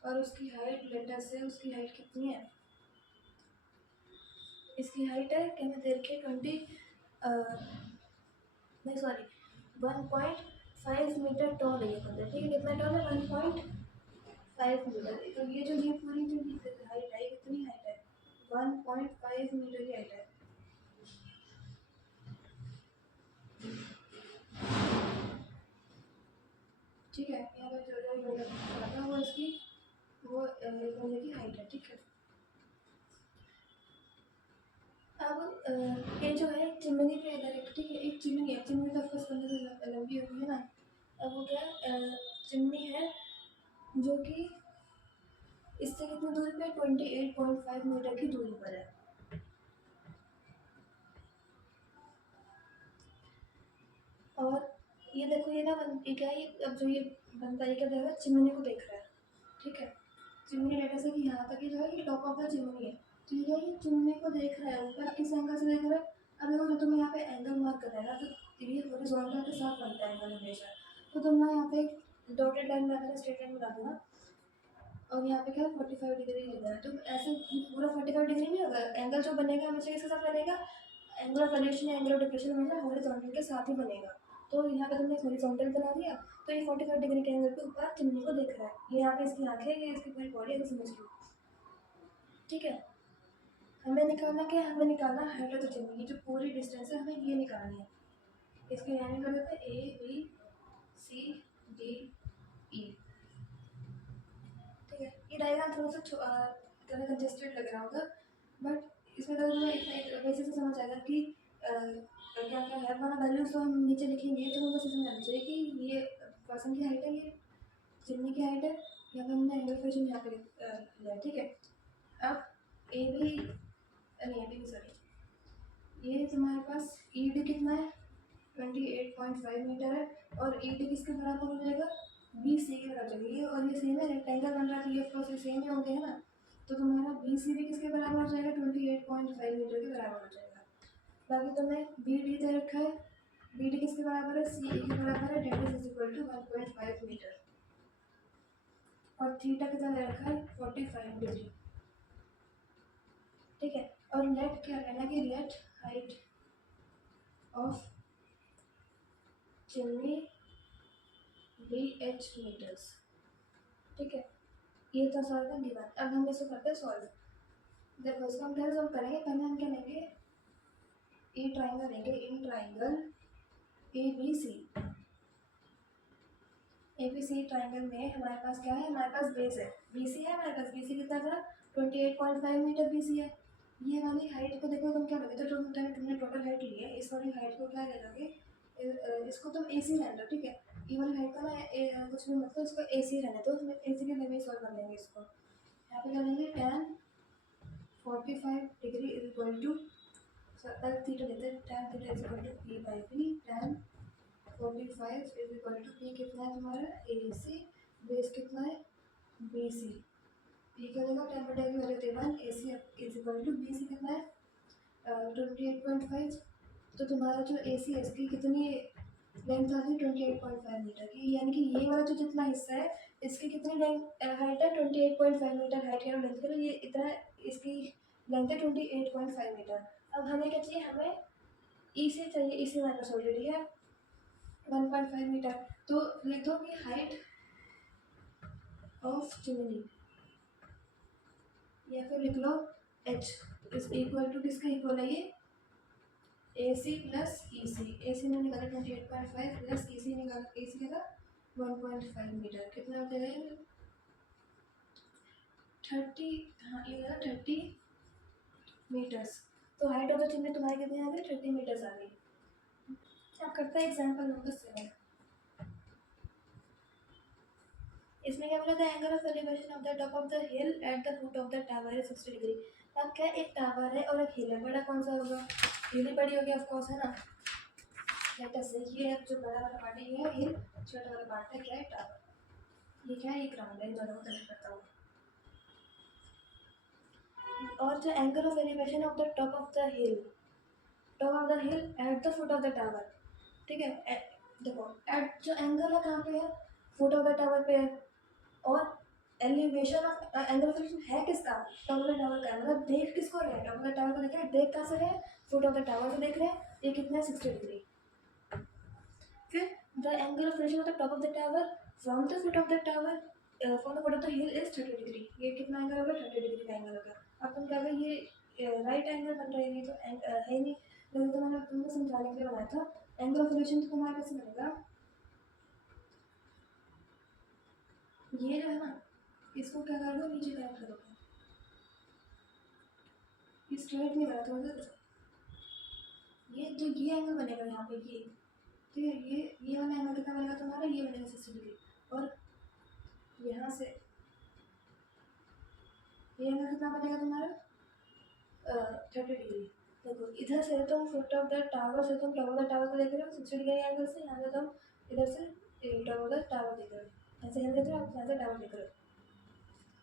और उसकी हाइट लेटर से, उसकी हाइट कितनी है, इसकी हाइट है क्या मैं देखिए 1.5 मीटर टॉल है ये बंदा। ठीक है, कितना टॉल है 1.5 मीटर। तो ये जो ये पूरी जो हाइट है, कितनी हाइट है 1.5 मीटर की हाइट है। ठीक है, यहाँ पे जो जो बंदा वो इसकी वो एक बंदे की हाइट है। ठीक है, अब ये जो है चिमनी पे डायरेक्ट, ठीक है, एक चिमनी है। चिमनी तो ऑफकोर्स बंदे से लंबी होती है ना। अब वो क्या चिमनी है जो कि इससे कितनी दूरी पे 28.5 मीटर की दूरी पर है। और ये देखो, ये ना ये क्या है, अब जो ये बनता है क्या देख रहा है, चिमनी को देख रहा है। ठीक है, चिमनी लेटर से कि यहाँ तक ये जो है ये टॉप ऑफ द चिमनी है। तो ये चिमनी को देख रहा है ऊपर, किस एंगल से देख रहा है। अब देखो, जो तुम्हें यहाँ पे एंगल मार्क कर रहा है ना, तो ये हॉरिजॉन्टल के साथ बनता है एंगल हमेशा। तो तुम ना यहाँ पे डॉटेड लाइन बना देना, स्ट्रेट लाइन बना देना और यहाँ पे क्या 45 डिग्री लेना है। तो ऐसे पूरा 45 डिग्री नहीं होगा, एंगल जो बनेगा हमेशा किसके साथ बनेगा, एंगल ऑफ एलिवेशन या एंगल ऑफ डिप्रेशन हमेशा हॉरिजॉन्टल के साथ ही बनेगा। तो यहाँ पे तुमने हॉरिजॉन्टल बना दिया, तो ये 45 डिग्री के एंगल पे ऊपर चिमनी को देख रहा है। ये यहाँ पे इसकी आंखें, ये इसकी पूरी बॉडी है, समझ लो। ठीक है, हमें निकालना क्या है, हमें निकालना हाइट ऑफ द चिमनी की जो पूरी डिस्टेंस है, हमें ये निकालनी है। इसकी लाइन कर देते हैं A B C D E। ठीक है, ये डायग्राम थोड़ा सा कंजेस्टेड लग रहा होगा, बट इसमें तो तुम्हें इतना वैसे से समझ आएगा कि क्या क्या है। हमारा वैल्यूज तो हम नीचे लिखेंगे, तो हमें बस समझ चाहिए कि ये पर्सन की हाइट है, ये चिमनी की हाइट है, यहाँ पे हमने एंगल फंक्शन यहाँ पे लिया है, ठीक है। अब ए बी नहीं, ए बी सॉरी, ये तुम्हारे पास ई डी कितना है, 28.5 मीटर है, और ई डी किसके बराबर हो जाएगा, बी सी के बराबर हो जाएगा। और ये सेम है, रेक्टेंगल बन रहा है तो ये ऑफकोर्स ये सेम ही होंगे, है ना। तो तुम्हारा बी सी भी किसके बराबर हो जाएगा, 28.5 मीटर के बराबर हो जाएगा। बाकी तुम्हें बी डी दे रखा है, बी डी किसके बराबर है, सी ए के बराबर है, that is equal to 1.5 metre. और थीटा कितना दे रखा है, 45 डिग्री, ठीक है। और लेट क्या कहना कि let height of chimney be H metres, ठीक है। ये था सॉल्व का गिवन। अब हम इसको करते हैं सॉल्व। देखो इसको हम कैसे सॉल्व करेंगे, पहले हम क्या लेंगे, ए ट्राइंगल लेंगे, in triangle A B C. A B C triangle में हमारे पास क्या है, हमारे पास बेस है, बी सी है हमारे पास, बी सी कितना था, 28.5 मीटर बी सी है। ये वाली हाइट को देखो तुम क्या लोगे, तो तुमने टोटल हाइट ली है, इस वाली हाइट को क्या ले लोगे, इसको तुम ए सी रहने दो, ठीक है। ये वाली हाइट का ना कुछ भी मतलब इसको ए सी रहने दो, ए सी के लिए भी सॉल्व कर लेंगे इसको। यहाँ पे क्या लेंगे, tan 45 degree is equal to theta लेते हैं, tan theta is equal to P by P, tan 45 is equal to P कितना है तुम्हारा, ए सी, बेस कितना है, बी सी। पी क्या देगा, tan बटा की value 1, A C is equal to B C कितना है, 28.5। तो तुम्हारा जो ए सी है इसकी कितनी लेंथ आ गई, 28.5 मीटर की, यानी कि ये वाला जो जितना हिस्सा है इसकी कितनी लेंथ हाइट है, 28.5 मीटर हाइट है, और लेंथ करो ये इतना, इसकी लेंथ है 28.5 मीटर। अब हमें क्या चाहिए, हमें ई से चाहिए, ई सी हमारे पास ऑलरेडी है 1.5 मीटर। तो लिख दो कि हाइट ऑफ चिमनी, या फिर लिख लो एच इज इक्वल टू, किसका इक्वल है ये, ए सी प्लस ई सी। ए सी ने निकाला 28.5 प्लस ई सी निकाला, ए सी का 1.5 मीटर, कितना हो जाएगा ये 30, हाँ ये होगा 30 मीटर्स। तो हाइट ऑफ द चिमनी तुम्हारी कितनी आ गई, 30 मीटर्स आ गई। अब करते हैं एग्जाम्पल नंबर 7। इसमें क्या बोला था, angle of elevation of the top of the hill at the foot of the tower है 60 डिग्री। अब क्या, एक टावर है और एक हिल है, बड़ा कौन सा होगा, हिल ही बड़ी होगी ऑफकोर्स, है ना। लेट अस से ये जो बड़ा वाला पार्ट है ये है हिल, छोटा वाला पार्ट है क्या है, टावर। ये क्या है, एक राउंड है, दोनों को कनेक्ट करता हूँ। और जो angle of elevation of the top of the hill, top of the hill at the foot of the tower, ठीक है। देखो एट जो एंगल है कहाँ पे है, फुट ऑफ द टावर पे है, और elevation of angle of elevation है किसका, टॉप ऑफ द टावर का, मतलब देख किसको रहे हैं, टॉप ऑफ द टावर को देख रहे हैं, देख कहाँ से रहे हैं, फुट ऑफ द टावर को देख रहे हैं, ये कितना है 60 डिग्री। फिर the angle of elevation of the top of the tower from the foot of the tower from the foot of the hill is 30 degree. ये कितना एंगल होगा, 30 डिग्री का एंगल होगा। अब तुम क्या, ये राइट एंगल बन रहा है, ये तो है नहीं, लेकिन तो मैंने तुमको समझाने के लिए बनाया था। एंगल ऑफ एलिवेशन तो तुम्हारा कैसे बनेगा, ये जो है ना, इसको क्या कर दो, नीचे कनेक्ट करोगे, ये स्ट्रेट नहीं बना, थोड़ा सा ये जो ये एंगल बनेगा यहाँ पे, ये ठीक है, ये वाला एंगल कितना बनेगा तुम्हारा, ये बनेगा 60 डिग्री। और यहाँ से ये एंगल कितना बनेगा तुम्हारा, 30 डिग्री। देखो इधर से तुम फुट ऑफ द टावर से तुम टॉप ऑफ द टावर को देख रहे हो 60 डिग्री एंगल से, यहाँ से तुम इधर से टॉप ऑफ द टावर देख रहे हो, ऐसे यहाँ देख रहे हो, आप यहाँ से टावर देख रहे हो,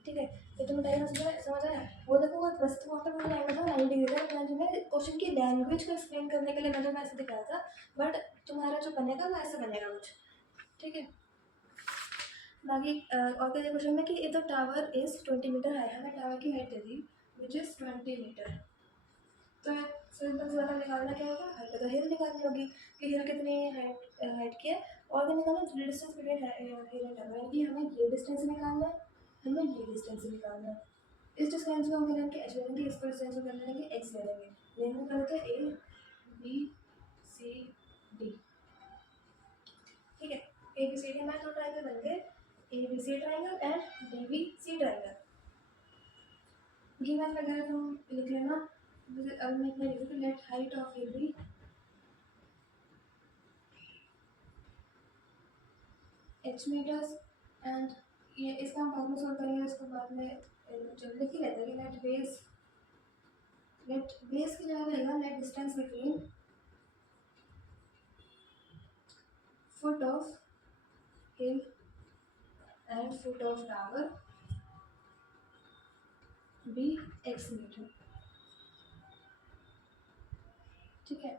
ठीक है। तो तुम बताइए समझ आया, वो देखो वो बस वहाँ पर मुझे एंगल था 90 डिग्री का, मैं तुम्हें क्वेश्चन की लैंग्वेज को एक्सप्लेन करने के लिए मैंने तुम्हें ऐसे दिखाया था, बट तुम्हारा जो बनेगा वो ऐसे बनेगा कुछ, ठीक है। बाकी और क्या क्वेश्चन में कि if the tower is 20 metre high, हमें टावर की हाइट दे दी विच इज़ 20 मीटर। तो सिंपल से ज़्यादा निकालना क्या होगा, हाइट तो हिल निकालनी होगी कि हिल कितनी हाइट की है, और क्या निकालना, distance between hill and tower, यानी कि हमें ये डिस्टेंस निकालना है, हमें ये डिस्टेंस निकालना है। इस डिस्टेंस को हम क्या लेंगे, एच ले लेंगे, इसको डिस्टेंस को कर लेंगे एक्स ले लेंगे, लेने का होता है ए बी सी डी, ठीक है। ए बी सी डी हमारे दो ट्राइंगल बन गए, A B C triangle and D B C triangle. Given वगैरह तुम लिख लेना। अब मैं इतना लिखूँ कि let height of A B h meters and ये इसका हम बाद में सॉल्व करेंगे, इसको बाद में जब लिख ही लेते हैं कि लेट बेस की जगह रहेगा let distance between foot of hill and foot of tower be x metre. ठीक है,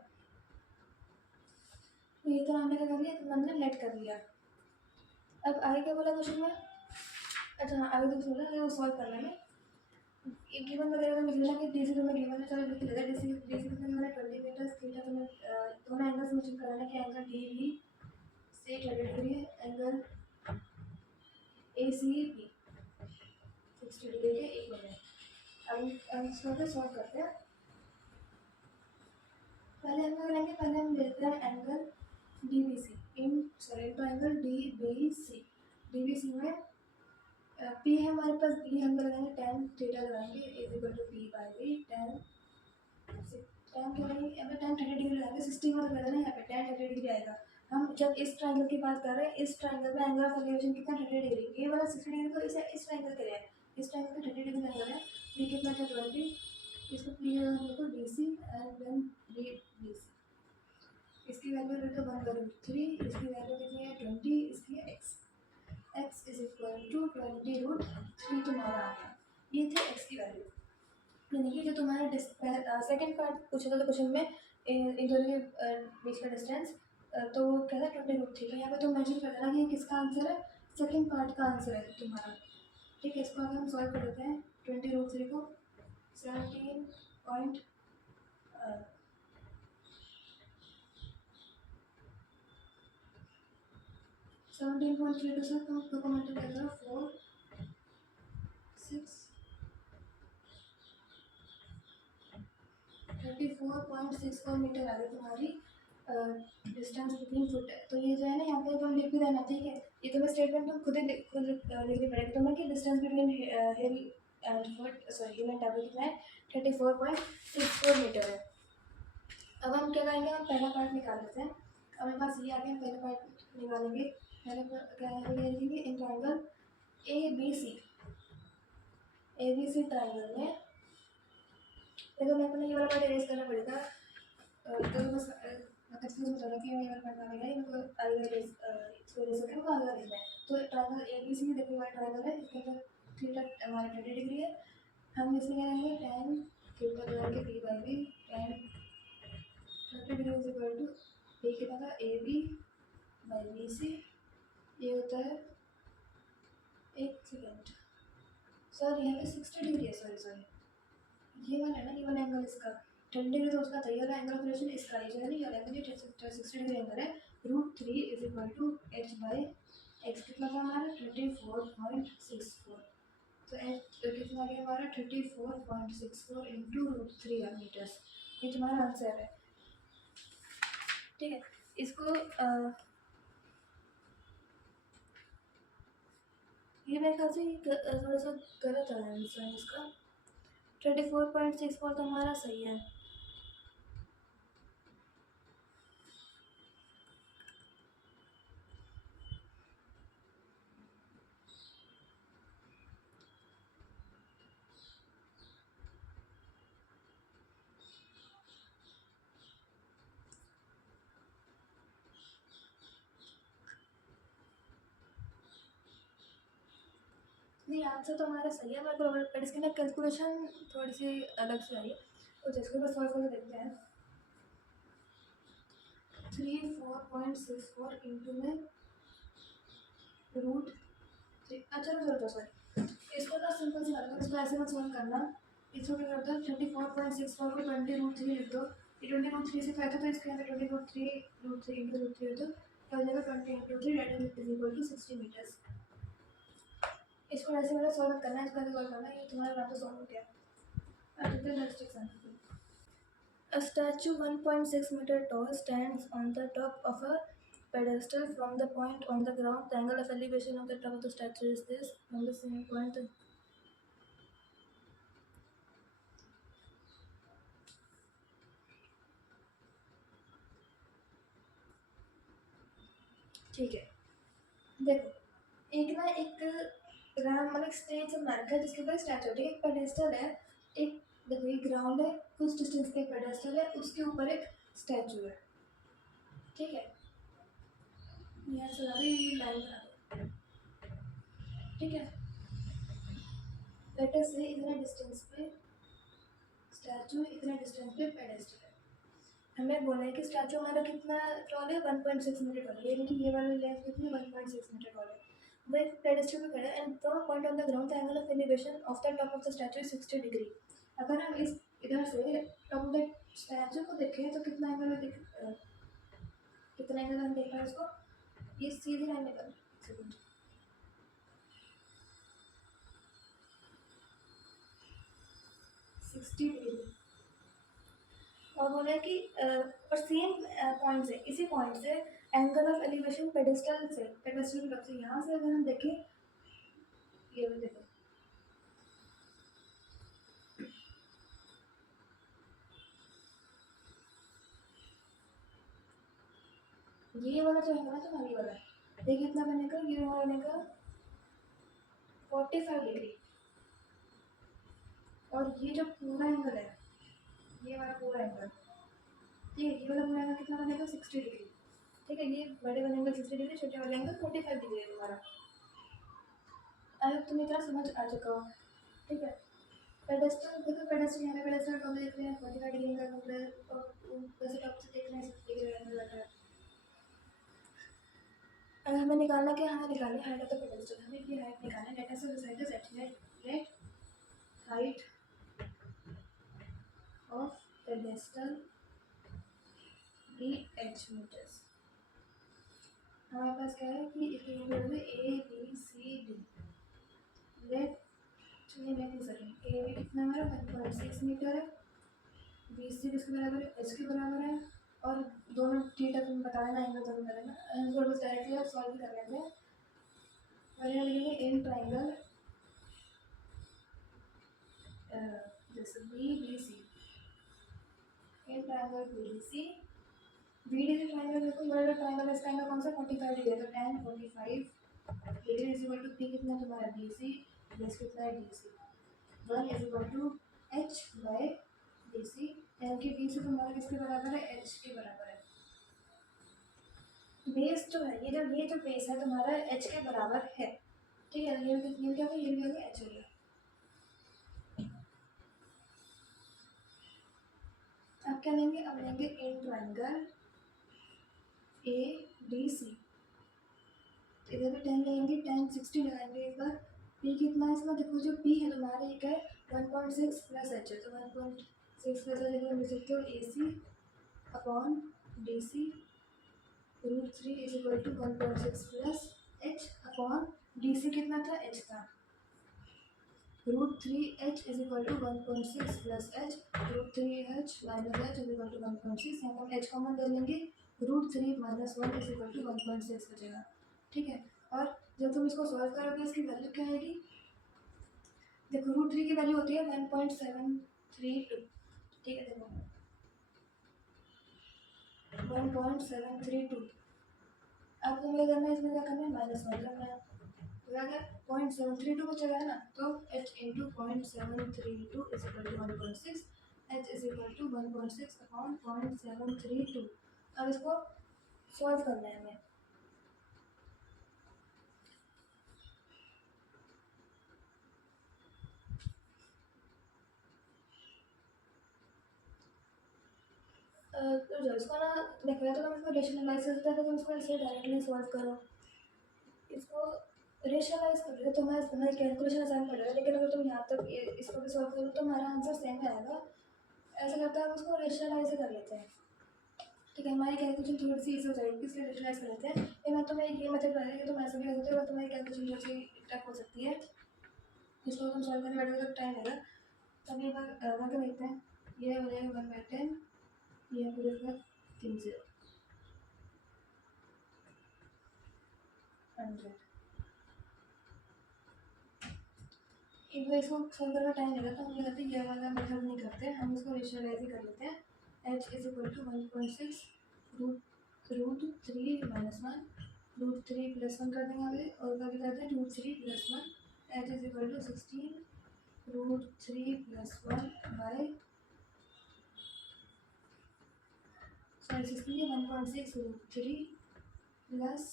तो ये तो हमने क्या कर लिया, तो हमने लेट कर लिया। अब आगे क्या बोला क्वेश्चन में, अच्छा हाँ आगे तो बोला ये वो सॉल्व कर लेना। एक गिवन वगैरह तो लिख लेना कि डीसी तुम्हें गिवन है, चलो लिख लेते हैं। डीसी डीसी कितना गिवन है 20 मीटर, थीटा तुम्हें दोनों एंगल्स मेंशन कराना कि एंगल डी बी से 30 डिग्री है, angle A C B 60 degree के एक बने। अब इसको सॉल्व करते हैं। पहले हम क्या करेंगे, पहले हम लेते हैं angle D B C into angle D B C. D B C में पी है हमारे पास, बी हम लगाएंगे tan थीटा लगाएंगे is equal to P by B tan क्या लगाएंगे यहाँ पे tan 30 डिग्री लगाएंगे। 60 में लगा देना, यहाँ पे tan 30 डिग्री आएगा। हम जब इस ट्रायंगल की बात कर रहे हैं, इस ट्रायंगल में एंगल ऑफ एलिवेशन कितना 30 डिग्री, ये वाला 60 डिग्री तो इस ट्रायंगल के लिए है, इस ट्रायंगल का 30 डिग्री एंगल है। पी कितना था 20, इसको पी देखो D C and then D B C. इसकी वैल्यू लेते 1/3, इसकी वैल्यू कितनी है 20, इसकी है x। x is equal to 20√3 तुम्हारा आ गया। ये थे x की वैल्यू। यानी कि जो तुम्हारा सेकंड पार्ट पूछा था क्वेश्चन में इन दोनों के बीच का डिस्टेंस, तो क्या था 20√3। तो यहाँ पे तुम मेंशन कर देना कि किसका आंसर है, सेकंड पार्ट का आंसर है तुम्हारा। ठीक है, इसको आगे हम सॉल्व कर देते हैं। 20√3 को 17 17.32 से तुम को मल्टीप्लाई करो 4 6 34.64 मीटर आ गई तुम्हारी डिस्टेंस बिटवीन फुट। तो ये जो है ना यहाँ पे तुम लिख भी देना। ठीक है, ये तुम्हें स्टेटमेंट तुम खुद लिखनी पड़ेगी तुम्हें कि distance between hill and foot sorry hill and tower कितना है 34.64 मीटर है। अब हम क्या करेंगे, हम पहला पार्ट निकाल लेते हैं। अब मेरे पास ये आ गया, हम पहला पार्ट निकालेंगे। पहले क्या लिखेंगे, in triangle A B C triangle में देखो मैं अपना ये वाला पार्ट इरेज करना पड़ेगा। तो बस कंफ्यूज मत होना कि ये वाला पार्ट ना ये मेरे को आगे इसको इरेज करके मेरे को आगे लिखना है। तो ट्रायंगल ए बी सी देखो वाला ट्रायंगल है, इसके अंदर थीटा हमारा 30 डिग्री है। हम इसमें क्या करेंगे tan थीटा लगाएंगे p by B tan 30 degree is equal to p कितना था A B by B C. ये होता है एक सेकेंड सर यहाँ पे 60 डिग्री है, सॉरी ये वाला है ना, ये वाला एंगल इसका 10 डिग्री तो उसका था, ये वाला एंगल ऑफ रोटेशन इसका ये जो है ना, ये वाला एंगल 60 डिग्री एंगल है। √3 is equal to h by x कितना था हमारा 34.64। तो h कितना आ गया हमारा 34.64 इंटू √3 मीटर्स। ये तुम्हारा आंसर है। ठीक है, इसको ये मेरे ख्याल से थोड़ा सा गलत आंसर है इसका। 34.64 तो हमारा सही है। नहीं आंसर तो हमारा सही है, बट इसके ना कैलकुलेशन थोड़ी सी अलग से आई है, तो जिसको बस सॉल्व करके देखते हैं। 34.64 इंटू में √3। अच्छा चलो सॉरी, इसको ना सिंपल सी बात है, इसको ऐसे मत सॉल्व करना। इसको क्या करते हो 34.64 को 20√3 लिख दो। ये 20√3 से क्या था, तो इसके अंदर 20√3 इंटू √3 हो तो क्या हो जाएगा 20 × 3 इज इक्वल टू 60 मीटर्स। इसको ऐसे वाला सॉल्व करना है, इसको ऐसे सॉल्व करना है, ये तुम्हारा रात सॉल्व हो गया। अब देखते हैं next example. A statue 1.6 meter tall stands on the top of a pedestal. From the point on the ground, the angle of elevation of the top of the statue is this. From the same point, ठीक है, देखो एक ना एक ground मतलब stage से mark है जिसके ऊपर स्टैचू, ठीक है, एक पेडेस्टल है, एक देखो ये ग्राउंड है, कुछ डिस्टेंस पे एक पेडेस्टल है, उसके ऊपर एक स्टैचू है, ठीक है, यहाँ से अभी लाइन बना दो, ठीक है, लेटर से इतना डिस्टेंस पे स्टैचू, इतना डिस्टेंस पे पेडेस्टल है, हमें बोला है कि स्टैचू हमारा कितना टॉल है, 1.6 मीटर टॉल है, यानी कि ये वाला लेंथ कितनी 1.6 मीटर टॉल है, वो एक पेडेस्टल पे खड़ा है, and from point on the ground the angle of elevation of the top of the statue is 60 degree. अगर हम इस इधर से टॉप ऑफ द स्टैचू को देखें तो कितना एंगल है, कितना एंगल हम देख रहे हैं उसको, ये सीधी लाइन निकल 60 डिग्री, और बोला है कि और सेम पॉइंट से, इसी पॉइंट से एंगल ऑफ एलिवेशन पेडेस्टल से, पेडेस्टल की तरफ से यहाँ से अगर हम देखें, ये भी देखो ये वाला जो है ना तुम्हारी वाला, ये कितना बनेगा, ये बनेगा 45 डिग्री, और ये जो पूरा एंगल है, ये वाला पूरा एंगल, ठीक है, ये वाला पूरा एंगल कितना बनेगा 60 डिग्री, ठीक है, ये बड़े वाले एंगल 60 डिग्री, छोटे वाले एंगल 45 डिग्री है तुम्हारा। अब तुम इतना समझ आ चुका हो, ठीक है, पेडेस्टल देखो, पेडेस्टल यहाँ पे पेडेस्टल टॉप देख रहे हैं 45 डिग्री एंगल बन रहा है, और वैसे टॉप से देख रहे हैं 60 डिग्री एंगल बन रहा है। अगर हमें निकालना क्या, हमें निकालना हाइट ऑफ द पेडेस्टल, हमें ये हाइट निकालना है, let us decide the let height of pedestal be h metres. हमारे पास क्या है कि एक यूनिट में A B C D, let चलिए मैं नहीं सकें, ए बी कितना हमारा 1.6 मीटर है, बी सी किसके बराबर है, एच के बराबर है, और दोनों थीटा तुम बताना एंगल दोनों करें ना, एंगल बस डायरेक्टली आप सॉल्व कर लेते हैं, मैंने लिखेंगे इन ट्राइंगल जैसे B B C, in triangle B D C, B D C triangle देखो, बड़ा ट्राइंगल इसका एंगल कौन सा 45 डिग्री है, तो tan 45 degree is equal to P कितना तुम्हारा बी सी प्लस कितना है D C, 1 is equal to H by D C, यानी कि डी सी तुम्हारा किसके बराबर है, एच के बराबर है, बेस जो है, ये जो बेस है तुम्हारा एच के बराबर है, ठीक है, ये क्या होगा, ये भी होगा एच हो गया। अब क्या लेंगे, अब लेंगे in triangle A D C, इधर भी tan लेंगे, tan 60 लगाएंगे एक बार, p कितना है इसमें देखो, जो p है तुम्हारा एक है 1.6 प्लस h है, तो 1.6 प्लस h लिख सकते हो A C upon D C √3 is equal to 1.6 plus h upon D C कितना था, h था, √3h is equal to 1.6 plus h, √3h minus h is equal to 1.6, यहाँ हम h कॉमन ले लेंगे, √3 माइनस 1 इज इक्वल टू 1.6 बचेगा, ठीक है, और जब तुम इसको सॉल्व करोगे इसकी वैल्यू क्या आएगी, देखो √3 की वैल्यू होती है 1.732, ठीक है, देखो 1.732, अब तुम्हें करना है, इसमें क्या करना है, -1 करना है, तो अगर 0.732 बचेगा ना, तो h into 0.732 is equal to 1.6, h is equal to 1.6 upon 0.732, अब इसको सॉल्व करना है हमें, तो इसको ना देखो, या तो तुम इसको रेशनलाइज कर सकते हो, तो तुम इसको ऐसे डायरेक्टली सॉल्व करो, इसको रेशनलाइज कर रहे हो, तुम्हारी कैलकुलेशन आसान पड़ रहा है, लेकिन अगर तुम यहाँ तक इसको भी सॉल्व करो तो हमारा आंसर सेम आएगा, ऐसा लगता है हम उसको रेशनलाइज कर लेते हैं, ठीक है, हमारी कैलकुलेशन थोड़ी सी ईजी हो जाएगी, इसलिए रेशनलाइज कर लेते हैं, ये मैं तुम्हें ये मेथड बताया कि तुम ऐसे भी कर सकते हो, तुम्हारी कैलकुलेशन थोड़ी सी टफ हो सकती है, इसको तुम सॉल्व करने बैठोगे तो टाइम लगेगा, तब एक बार करके देखते हैं, ये हो जाएगा 1/10, ये हो जाएगा 3 100, एक बार इसको सॉल्व करने टाइम लगा तो हम क्या करते हैं, ये वाला मेथड नहीं करते, हम इसको रेशनलाइज ही कर लेते हैं, h is equal to 1.6 √3 minus 1 √3 + 1 कर देंगे अभी, और कभी करते हैं √3 + 1 H is equal to 16 √3 + 1 by sorry 16 1.6 √3 plus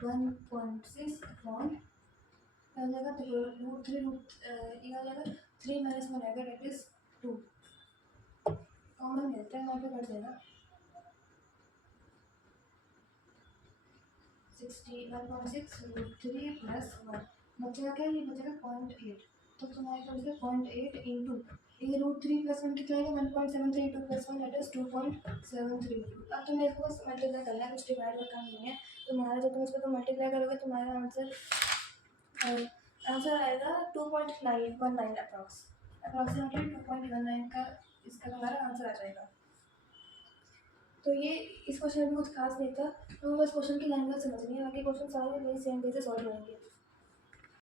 1.6 upon क्या हो जाएगा, तो √3 ये हो जाएगा 3 - 1 आएगा, डेट इज 2, कॉमन मिलता है वहाँ पे कट जाएगा 1.6 √3 + 1 बचेगा क्या, ये बचेगा 0.8, तो तुम्हारे पास है 0.8 इंटू ये √3 + 1 कितना है 1.732 + 1 दैट इज 2.732। अब तुम्हें इसको बस मल्टीप्लाई करना है, कुछ डिवाइड का काम नहीं है। तुम्हारा जब तुम इसको तो मल्टीप्लाई करोगे तुम्हारा आंसर आएगा 2.919 अप्रॉक्सीमेटली 2.19 का इसका तुम्हारा आंसर आ जाएगा। तो ये इस क्वेश्चन में भी कुछ खास नहीं था, तो बस क्वेश्चन की लैंग्वेज समझनी है, बाकी क्वेश्चन सारे वही सेम वे से सॉल्व होंगे।